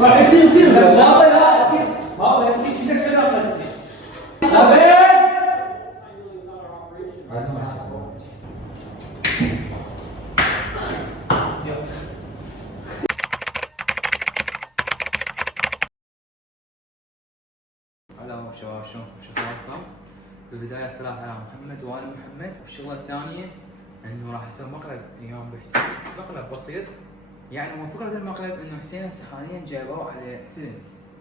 راح يصير بابا لا اسكت بابا اسكت شو لك علاقه ثابت عاد ما هلا شباب، شو اخباركم؟ بالبداية الصلاة على محمد وآل محمد. والشغلة الثانية انه راح اسوي مقلب اليوم، بس مقلب بسيط. يعني من فكرة المقلب انه حسين هسه حاليا جايبوه على فيلم،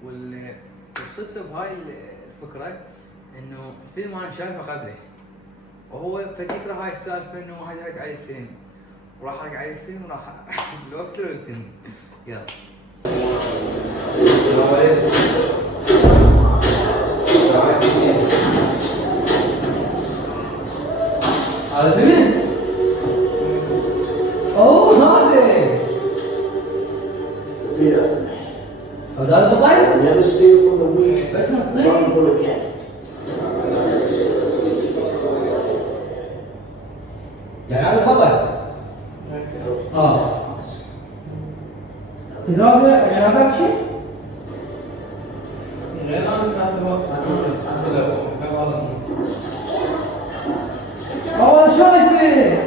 والصدفة بهاي الفكرة انه الفيلم انا شايفه قبله، وهو فكرة هاي السالفة انه واحد يحرق عليه الفيلم، وراح احرق عليه الفيلم وراح الوقت لوقتني. يلا هذا فيلم؟ اوه هذا هذا البطل؟ Never steal from the weak. بس نصين Vulnerable cat. يعني هذا البطل؟ تضربه يعني هذاك شيء؟ غير انا كاتبه شايفه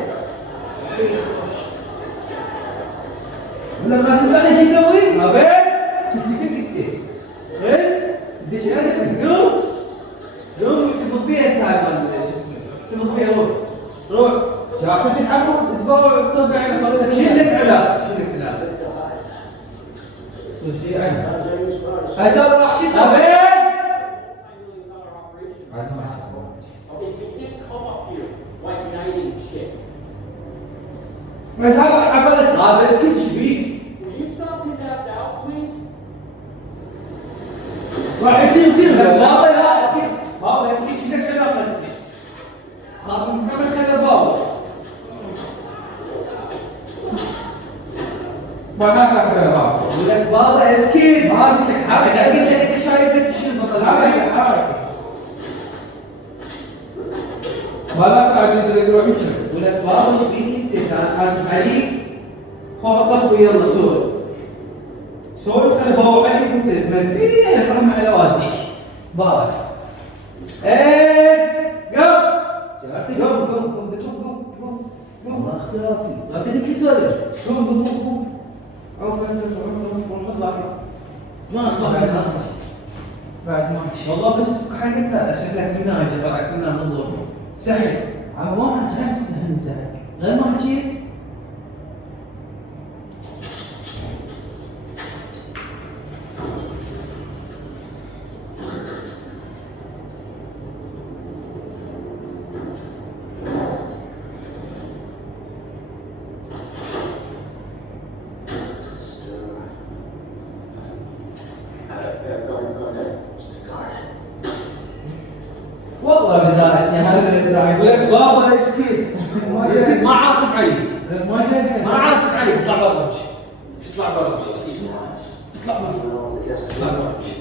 ولا كاتب عليه شو يسوي؟ بس بس بدي شيء قوم تفضيها انت شو اسمه تفضيها روح شو عشان تتحكم تبغى توقع على قضيه شيل لك علاج شو شيء انا هاي صار راح شو يسوي؟ بس هذا عبالك بس كنت شبيك راح يصير بابا لا اسكت بابا اسكت شو لك علاقه خاطر محمد خلى بابا ما كان خلى بابا يقول لك بابا اسكت ما قلت لك حركه اكيد انت شايفك شو البطل حركه ولا قاعد يدري يقول لك بابا ايش بيك انت كاتب عليك خذ الطف ويلا سولف خلي بابا عليك انت تمثلي انا فاهم على وادي بابا قوم والله اختلافي اعطيني كل سؤال قوم عوف انت اطلع ما اطلع بعد ما والله بس حاجتها شكلك منها جبرك منها منظر سهل عم واحد جاي سهل غير ما حكيت والله بداية يعني يقول لك بابا اسكت ما عاطف عليك ما عاطف عليك اطلع برا امشي اطلع برا امشي اطلع برا امشي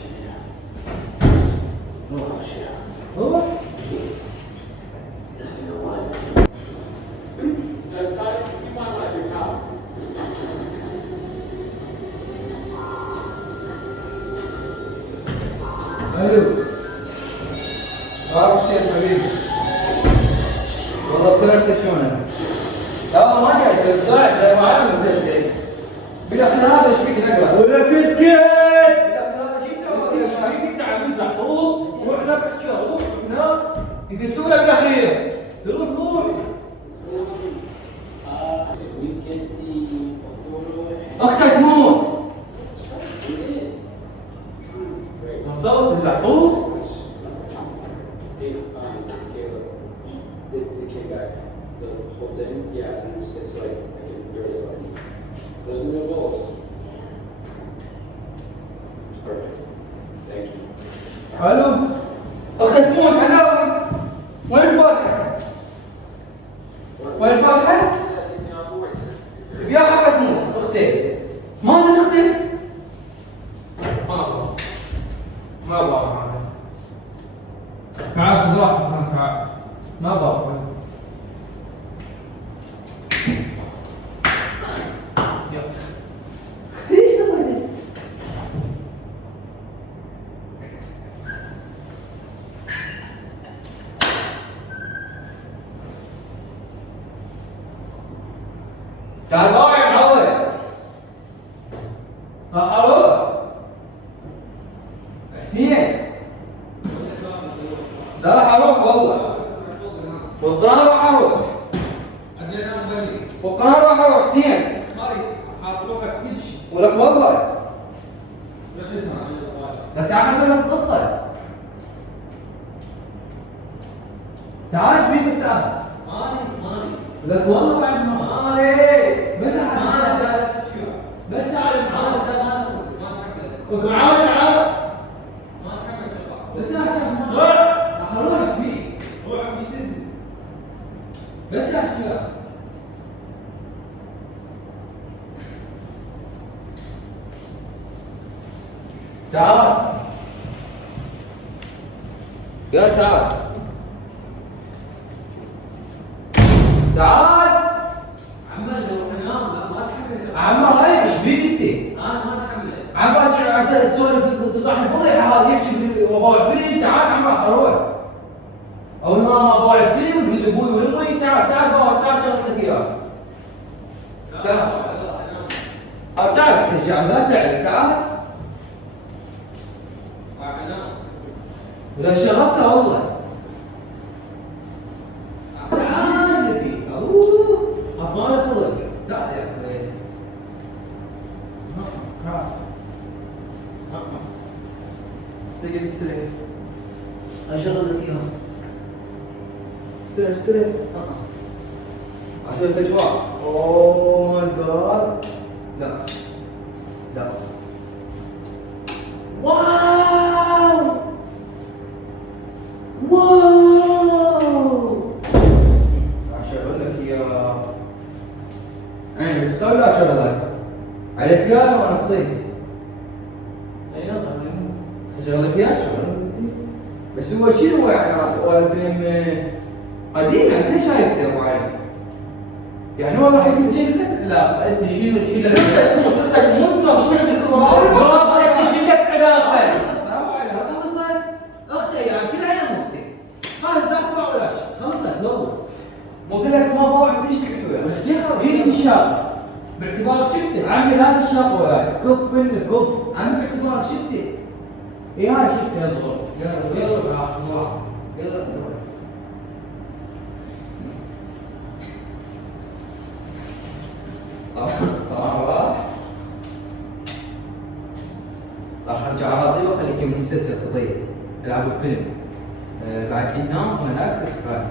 هو الو عارف شيء حبيبي والله فرقت شلونه لا ما جاي يصير طلعت جاي معانا مسلسل بالاخير هذا ايش فيك نقرا ولا تسكت بالاخير هذا شو يسوي ايش فيك انت عم زعطوط روح لك احكي روح هناك يقتلوا لك بالاخير روح اختك تموت نفضل تزعطوط Yeah, it's like very low. Those are the goals. Perfect. Thank you. الو اختك تموت حلاوي وين الفاتحه؟ وين الفاتحه؟ يا حقك تموت اختي ما انت اختي؟ ما ابغى تعال خذ راحتك تعال ما ابغى ايش سويت؟ راح اروح حسين. لا راح اروح والله. والله راح اروح. والله راح اروح حسين. ولك والله. لا تعال حسن القصة. تعال ايش فيك بس تعال. لك والله بعد بس بس تعال معانا. تعال بس تعال. راح اروح ايش فيك؟ بس تعال. تعال يا تعال تعال عمار رايح ايش بيك انت؟ عمار اسولف تطلعني فضيحه هذه يحكي وابوع فيلم. تعال عمار اروح او ما ابوع فيلم وتقول لابوي ولامي تعال تعال شغلت لك اياه. تعال بس لا تعال ولا شغلتها والله. أفضل خلق. لا يا أخي. تقدر تستريح. أشغل لك إياها. استريح. عشان الأجواء. أوه ماي جاد. لا. واو. أشغل لك يا عين بس قبل لا أشغلك على البيانو وأنا الصيد. أشغل لك إياه بس هو شنو يعني الفيلم قديم أنت ليش شايفته يا أبو علي؟ يعني هو راح يصير شيء لك؟ لا أنت شيل لك تموت شو عندك أنت شيل لك علاقة. خلصت أختي يعني كل عيال أختي خلاص لا تطلع ولا شيء خلصت والله. مو قلت لك ما بوعد ايش تحكي بس ايش الشاق باعتبارك شفته عمي لا تشاق وياي كف منك كف عمي باعتبارك شفته. اي انا شفته يلا راح ارجع راضي واخليك من المسلسل تطير العبوا الفيلم بعد تنام ملاك سبسكرايب.